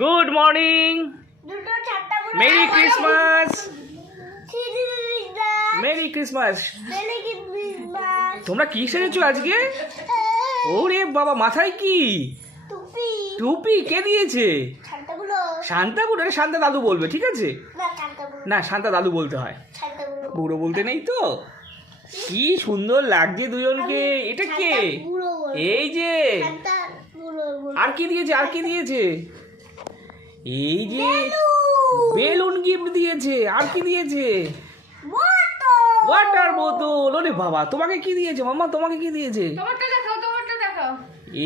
Good morning, merry Christmas, merry Christmas. তোমরা কি সেরেছো আজকে? ওরে বাবা, মাথায় কি টুপি? কে দিয়েছে? শান্তা বুড়ো। শান্তা দাদু বলবে, ঠিক আছে? না, শান্তা দাদু বলতে হয়, বুড়ো বলতে নেই তো। কি সুন্দর লাগছে দুজনকে। এটা কে? এই যে। আর কি দিয়েছে? আর কি দিয়েছে? এই যে বেলুন গিফট দিয়েছে। আর কি দিয়েছে? ওয়াটার বোতল। ওরে বাবা, তোমাকে কি দিয়েছে মাম্মা? তোমাকে কি দিয়েছে?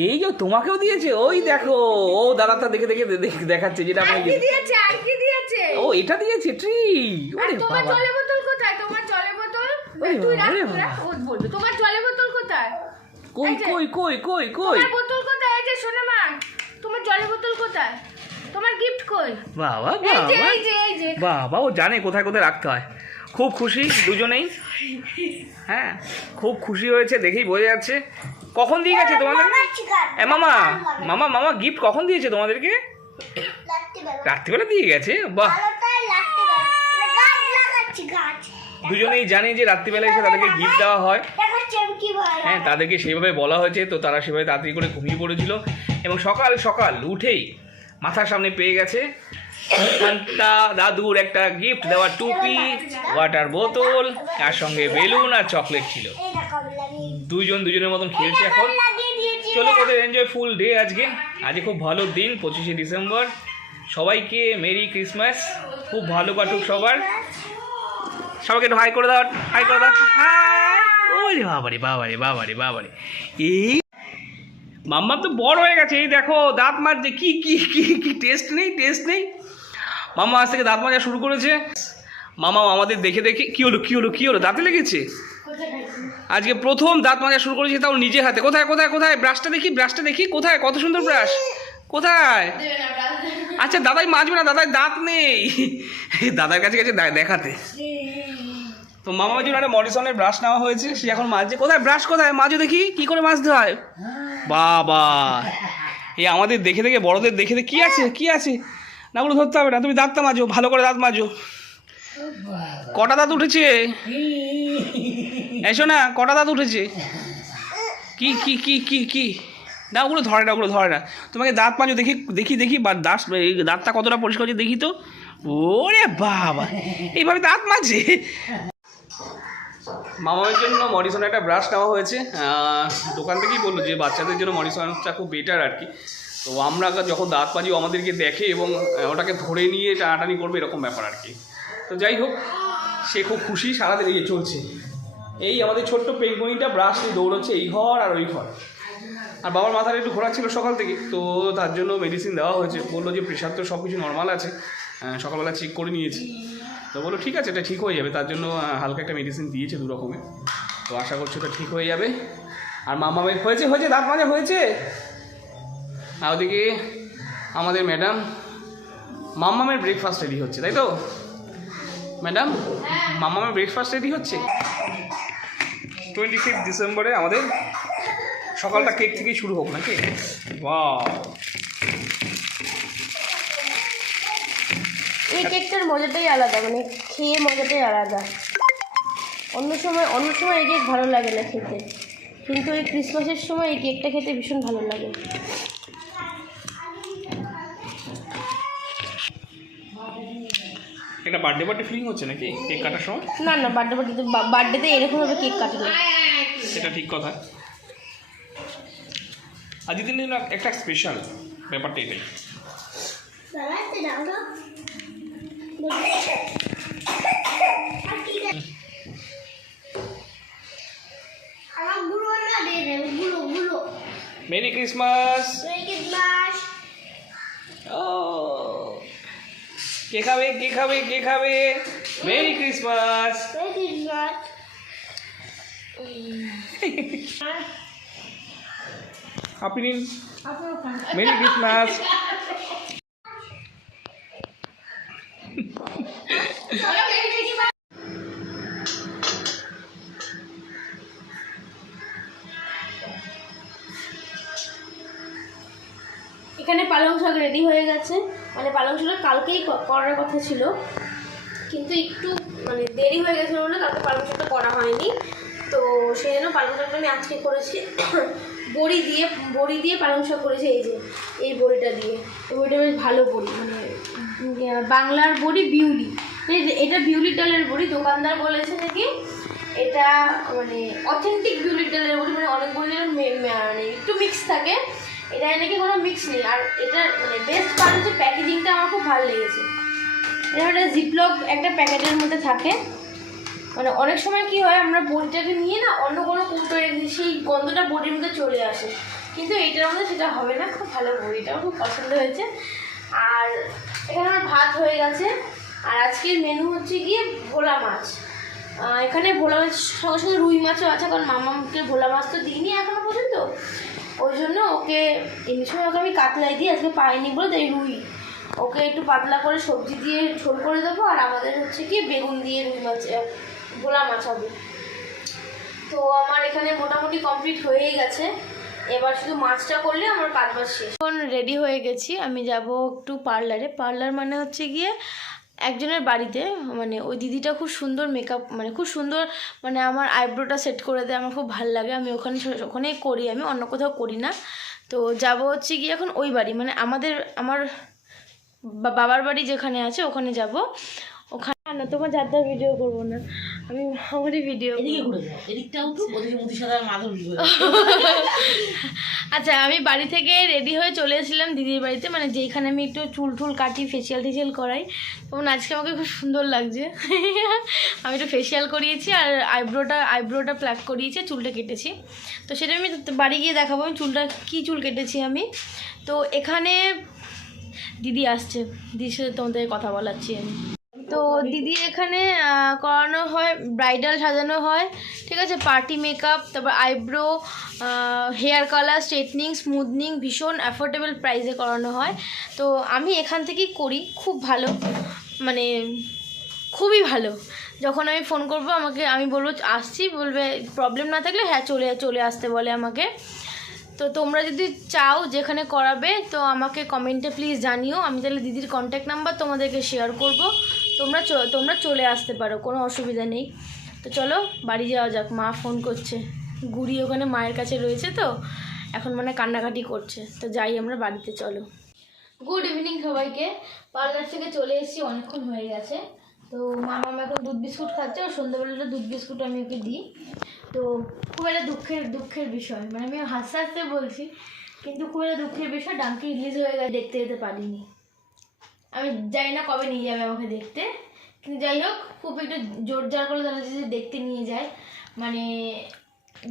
এই যে তোমাকেও দিয়েছে। ওই দেখো, ও দাদাটা দেখে দেখে দেখাচ্ছে যেটা আমি দিয়েছে। আর কি দিয়েছে? ও এটা দিয়েছে ট্রি। ওরে বাবা, তোমার জলের বোতল কোথায়? তোমার জলের বোতল তুই রাখ। ও বলবে তোমার জলের বোতল কোথায়? কই কই কই কই কই তোমার বোতল কোথায়? এই যে সোনা মা, তোমার জলের বোতল কোথায়? তোমার গিফট কই? বাবা এই যে বাবা এই যে এই যে বাবা, ও জানে কোথায় কোথায় রাখতে হয়। খুব খুশি দুজনেই। হ্যাঁ, খুব খুশি হয়েছে, দেখেই বোঝা যাচ্ছে। কখন দিয়ে গেছে তোমাদের? মামা মামা মামা গিফট কখন দিয়েছে তোমাদেরকে? রাত্রিবেলা দিয়ে গেছে। বাহ, দুজনেই জানি যে রাত্রিবেলা এসে তাদেরকে গিফট দেওয়া হয়। হ্যাঁ, তাদেরকে সেইভাবে বলা হয়েছে, তো তারা সেভাবে তাড়াতাড়ি করে ঘুমিয়ে পড়েছিল এবং সকাল সকাল উঠেই মাথার সামনে পেয়ে গেছে শান্তা দাদুর একটা গিফট দেওয়া টুপি, ওয়াটার বোতল, তার সঙ্গে বেলুন আর চকলেট ছিল। দুজন দুজনের মতন খেলছে এখন। চলো, ওদের এনজয় ফুল ডে আজকে। আজকে খুব ভালো দিন, 25শে ডিসেম্বর। সবাইকে মেরি ক্রিসমাস। খুব ভালো কাটুক সবার। সবাইকে একটু হাই করে দাও, হাই করে দাও। হাই। ওরে বাবারে বাবারে বাবারে বাবারে, এই মাম্মা তো বড় হয়ে গেছে। এই দেখো দাঁত মাজছে। কি কি কি কি টেস্ট নেই, টেস্ট নেই। মাম্মা আজ থেকে দাঁত মাজা শুরু করেছে। মামা আমাদের দেখে দেখে কি হলো কি হলো কি হলো, দাঁতে লেগেছে। আজকে প্রথম দাঁত মাজা শুরু করেছে, তাও নিজে হাতে। কোথায় কোথায় কোথায়? ব্রাশটা দেখি, ব্রাশটা দেখি। কোথায়? কত সুন্দর ব্রাশ। কোথায়? আচ্ছা, দাদাই মাজবে না, দাদাই দাঁত নেই। দাদার কাছে গেছে দেখাতে। তো মামার জন্য একটা মরিসনের ব্রাশ নেওয়া হয়েছে, সে এখন মাজছে। কোথায় ব্রাশ? কোথায়? মাজো দেখি, কি করে মাজতে হয়। বাবা, এই আমাদের দেখে দেখে, বড়দের দেখে দেখে। কি আছে কি আছে? না, ওগুলো ধরতে হবে না, তুমি দাঁতটা মাজো, ভালো করে দাঁত মাজো। কটা দাঁত উঠেছে? এসো না, কটা দাঁত উঠেছে? কি কি কি কি কি? না, ওগুলো ধরে না, ওগুলো ধরে না। তোমাকে দাঁত মাজো দেখি দেখি দেখি, বা দাঁতটা কতটা পরিষ্কার হচ্ছে দেখি তো। ওরে বাবা, এইভাবে দাঁত মাজে। মামার জন্য মরিসন একটা ব্রাশ নেওয়া হয়েছে। দোকান থেকেই বললো যে বাচ্চাদের জন্য মরিসনটা খুব বেটার আর কি। তো আমরা যখন দাঁত মাজি আমাদেরকে দেখে এবং ওটাকে ধরে নিয়ে টানাটানি করবে, এরকম ব্যাপার আর কি। তো যাই হোক, সে খুব খুশি, সারাদিন এই চলছে। এই আমাদের ছোট্ট পেঙ্গুইনটা ব্রাশ নিয়ে দৌড়চ্ছে এই ঘর আর ওই ঘর। আর বাবার মাথাটা একটু ঘোরা ছিল সকাল থেকে, তো তার জন্য মেডিসিন দেওয়া হয়েছে। বললো যে প্রেশার তো সব কিছু নর্মাল আছে, সকালবেলা চেক করে নিয়েছি। তো বললো ঠিক আছে, এটা ঠিক হয়ে যাবে। তার জন্য হালকা একটা মেডিসিন দিয়েছে 2 রকমের। তো আশা করছি ওটা ঠিক হয়ে যাবে। আর মামামের হয়েছে হয়েছে দাঁত মাজা হয়েছে। আর ওদিকে আমাদের ম্যাডাম মামামের ব্রেকফাস্ট রেডি হচ্ছে, তাই তো ম্যাডাম? মামামের ব্রেকফাস্ট রেডি হচ্ছে। 25 ডিসেম্বরে আমাদের সকালটা কেক থেকেই শুরু হোক নাকি? বাহ, এই কেকটার মজাটাই আলাদা, মানে খেয়ে মজাটাই আলাদা। অন্য সময় এই কেক ভালো লাগে না খেতে, কিন্তু এই ক্রিসমাসের সময় এই কেকটা খেতে ভীষণ ভালো লাগে। এটা বার্থডে ফিলিং হচ্ছে নাকি কেক কাটার সময়? না না, বার্থডেতে এরকমভাবে কেক কাটে না। সেটা ঠিক কথা। আজকের দিনে একটা স্পেশাল ব্যাপারটা এটাই। Merry Christmas. ও, কে খাবে কে খাবে কে খাবে? Merry Christmas. আপনি নিন। Merry Christmas. এখানে পালং শাক রেডি হয়ে গেছে। মানে পালং শাকটা কালকেই করার কথা ছিল, কিন্তু একটু মানে দেরি হয়ে গেছিলো বলে কালকে পালং শাকটা করা হয়নি। তো সেই জন্য পালং শাকটা আমি আজকে করেছি। বড়ি দিয়ে পালং শাক করেছি, এই যে এই বড়িটা দিয়ে। এই বড়িটা বেশ ভালো বড়ি, মানে বাংলার বড়ি বিউলি, এটা বিউলির ডালের বড়ি। দোকানদার বলেছে নাকি এটা মানে অথেন্টিক বিউলির ডালের বড়ি, মানে অনেক বড়ি মানে একটু মিক্স থাকে, এটা নাকি কোনো মিক্স নেই। আর এটা মানে বেস্ট পার্ট হচ্ছে প্যাকেজিংটা আমার খুব ভালো লেগেছে। এটা একটা জিপলক একটা প্যাকেটের মধ্যে থাকে, মানে অনেক সময় কি হয় আমরা বড়িটাকে নিয়ে না অন্য কোনো কৌটোয় রেখে দিই, সেই গন্ধটা বড়ির মধ্যে চলে আসে, কিন্তু এইটার মধ্যে সেটা হবে না। খুব ভালো বড়িটা আমার খুব পছন্দ হয়েছে। আর এখানে আমার ভাত হয়ে গেছে। আর আজকের মেনু হচ্ছে গিয়ে ভোলা মাছ। এখানে ভোলা মাছ সঙ্গে সঙ্গে রুই মাছও আছে, কারণ মামাকে ভোলা মাছ তো দিইনি এখনো পর্যন্ত, ওই জন্য ওকে এমনি সময় ওকে আমি কাতলাই দিই, আজকে পাইনি বলে তাই রুই ওকে একটু পাতলা করে সবজি দিয়ে ঝোল করে দেবো। আর আমাদের হচ্ছে কি বেগুন দিয়ে রুই মাছ ভোলা মাছ হবে। তো আমার এখানে মোটামুটি কমপ্লিট হয়েই গেছে, এবার শুধু মাছটা করলে আমার কাজ বাজ শেষ। এখন রেডি হয়ে গেছি, আমি যাব একটু পার্লারে। পার্লার মানে হচ্ছে গিয়ে একজনের বাড়িতে, মানে ওই দিদিটা খুব সুন্দর মেকআপ, মানে খুব সুন্দর, মানে আমার আইব্রোটা সেট করে দেয়, আমার খুব ভালো লাগে। আমি ওখানেই করি, আমি অন্য কোথাও করি না। তো যাব হচ্ছে গিয়ে এখন ওই বাড়ি, মানে আমার বাবার বাড়ি যেখানে আছে ওখানে যাব। ওখানে না তোমার যাত্রার ভিডিও করবো না, আমি আমারই ভিডিও। আচ্ছা, আমি বাড়ি থেকে রেডি হয়ে চলে এসেছিলাম দিদির বাড়িতে, মানে যেখানে আমি একটু চুল কাটি, ফেসিয়াল করাই। তখন আজকে আমাকে খুব সুন্দর লাগছে। আমি একটু ফেসিয়াল করিয়েছি আর আইব্রোটা প্লাক করিয়েছি, চুলটা কেটেছি। তো সেটা আমি বাড়ি গিয়ে দেখাবো আমি কী চুল কেটেছি আমি। তো এখানে দিদি আসছে, দিদির সাথে তোমাদের কথা বলাচ্ছি আমি। তো দিদি এখানে করানো হয়, ব্রাইডাল সাজানো হয়, ঠিক আছে, পার্টি মেকআপ, তারপর eyebrow, hair colour, straightening, smoothing, ভীষণ অ্যাফোর্ডেবল প্রাইসে করানো হয়। তো আমি এখান থেকেই করি, খুব ভালো, মানে খুবই ভালো। যখন আমি ফোন করবো আমি বলবো আসছি, বলবে প্রবলেম না থাকলে হ্যাঁ চলে আসতে বলে আমাকে। তো তোমরা যদি চাও যেখানে করাবে তো আমাকে কমেন্টে প্লিজ জানিও, আমি তাহলে দিদির কন্ট্যাক্ট নাম্বার তোমাদেরকে শেয়ার করব, তোমরা চলে আসতে পারো, কোনো অসুবিধা নেই। তো চলো বাড়ি যাওয়া যাক, মা ফোন করছে, গুড়ি ওখানে মায়ের কাছে রয়েছে, তো এখন মানে কান্নাকাটি করছে। তো যাই আমরা বাড়িতে, চলো। গুড ইভিনিং সবাইকে, পার্লার থেকে চলে এসেছি, অনেকক্ষণ হয়ে গেছে। তো মামা এখন দুধ বিস্কুট খাচ্ছে, আর সন্ধ্যাবেলাটা দুধ বিস্কুট আমি ওকে দিই। তো খুব একটা দুঃখের বিষয়, মানে আমি হাসতে বলছি, কিন্তু খুব একটা দুঃখের বিষয়, ডাঙ্কি রিলিজ হয়ে গেছে, দেখতে যেতে পারিনি। আমি জানি না কবে নিয়ে যাবে আমাকে দেখতে, কিন্তু যাই হোক খুব একটু জোর জার করে তারা যদি দেখতে নিয়ে যায়, মানে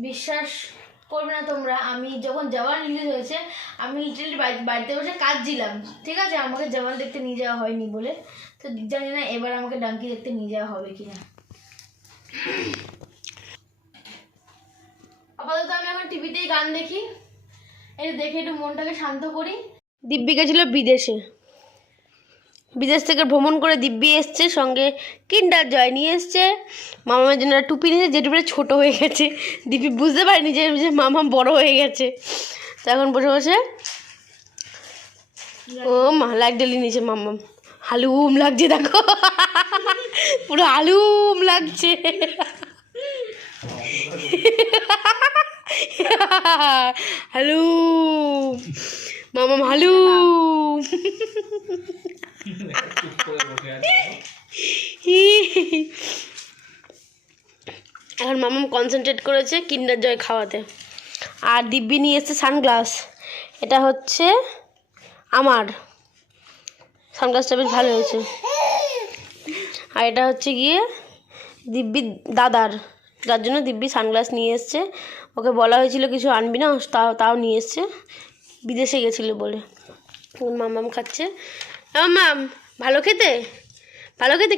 বিশ্বাস করবে না তোমরা, আমি যখন জওয়ান রিলিজ হয়েছে আমি লিটারালি বাড়িতে বসে কাঁদছিলাম, ঠিক আছে, আমাকে জওয়ান দেখতে নিয়ে যাওয়া হয়নি বলে। তো জানি না এবার আমাকে ডাঙ্কি দেখতে নিয়ে যাওয়া হবে কিনা। আপাতত আমি এখন টিভিতেই গান দেখি, এই দেখে একটু মনটাকে শান্ত করি। দিব্যি গেছিল বিদেশ থেকে ভ্রমণ করে দিব্যি এসছে, সঙ্গে কিন্ডার জয় নিয়ে এসছে, মামার জন্য টুপি নিয়েছে, যে টুপিটা ছোটো হয়ে গেছে, দিব্যি বুঝতে পারিনি যে মামা বড় হয়ে গেছে। তো এখন বসে ও মা লাইট ডেলি নিয়েছে, মাম্মা হালুম লাগছে, দেখো পুরো হালুম লাগছে। হ্যালো মামা, হ্যালো। এখন মামাম কনসেন্ট্রেট করেছে কিন্ডার জয় খাওয়াতে। আর দিব্যি নিয়ে এসছে সানগ্লাস, এটা হচ্ছে আমার সানগ্লাসটা, বেশ ভালো হয়েছে। আর এটা হচ্ছে গিয়ে দিব্যি দাদার, যার জন্য দিব্যি সানগ্লাস নিয়ে এসছে। ওকে বলা হয়েছিল কিছু আনবি না, তাও নিয়ে এসছে, বিদেশে গেছিলো বলে। মামাম খাচ্ছে, মামাম ভালো খেতে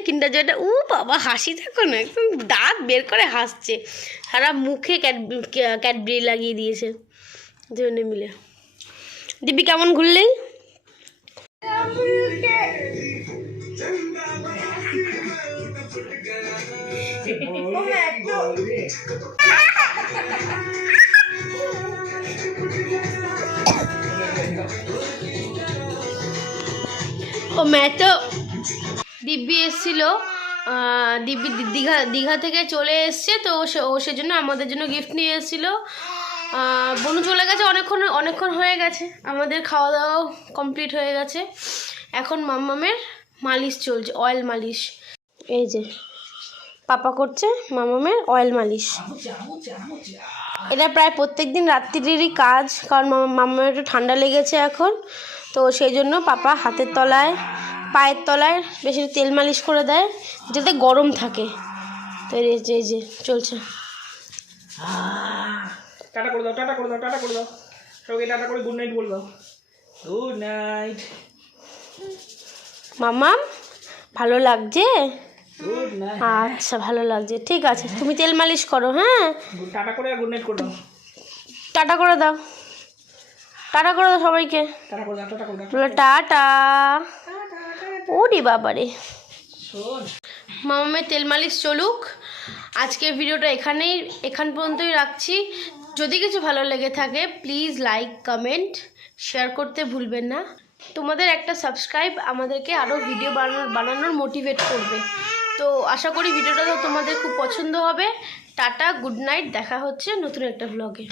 কিন্ডার জয়টা। বাবা হাসি দেখো না, একদম দাঁত বের করে হাসছে, সারা মুখে ক্যাডবেরি লাগিয়ে দিয়েছে দুজনে মিলে। দিব্যি কেমন ঘুরলি? ও তো দিব্যি এসেছিল, দিব্যি দীঘা থেকে চলে এসছে, তো ও সেজন্য আমাদের জন্য গিফট নিয়ে এসেছিলো। বনু চলে গেছে অনেকক্ষণ হয়ে গেছে, আমাদের খাওয়া দাওয়াও কমপ্লিট হয়ে গেছে। এখন মাম্মামের মালিশ চলছে, অয়েল মালিশ। এই যে পাপা করছে মাম্মামের অয়েল মালিশ। এটা প্রায় প্রত্যেক দিন রাত্রিরই কাজ, কারণ মাম্মামের একটু ঠান্ডা লেগেছে এখন, তো সেই জন্য পাপা হাতের তলায় পায়ের তলায় বেশি তেল মালিশ করে দেয় যাতে গরম থাকে। তো এই যে চলছে। টাটা করে দাও, টাটা করে দাও, টাটা করে দাও, সবাইকে টাটা করে গুড নাইট বলে দাও। গুড নাইট মাম্মাম, ভালো লাগছে? Good night. আচ্ছা ভালো লাগছে, ঠিক আছে, তুমি তেল মালিশ করো। হ্যাঁ, টাটা করে গুড নাইট করে দাও। টাটা করে দাও, টাটা করে দাও সবাইকে। টাটা করে দাও, টাটা করে দাও। বলো টাটা। ওরে বাবারে, শোন মামামের তেল মালিশ চলুক। আজকের ভিডিওটা এখান পর্যন্তই রাখছি। যদি কিছু ভালো লেগে থাকে প্লিজ লাইক কমেন্ট শেয়ার করতে ভুলবেন না। তোমাদের একটা সাবস্ক্রাইব আমাদেরকে আরও ভিডিও বানানোর মোটিভেট করবে। তো আশা করি ভিডিওটা তোমাদের খুব পছন্দ হবে। টাটা, গুড নাইট, দেখা হচ্ছে নতুন একটা ব্লগে।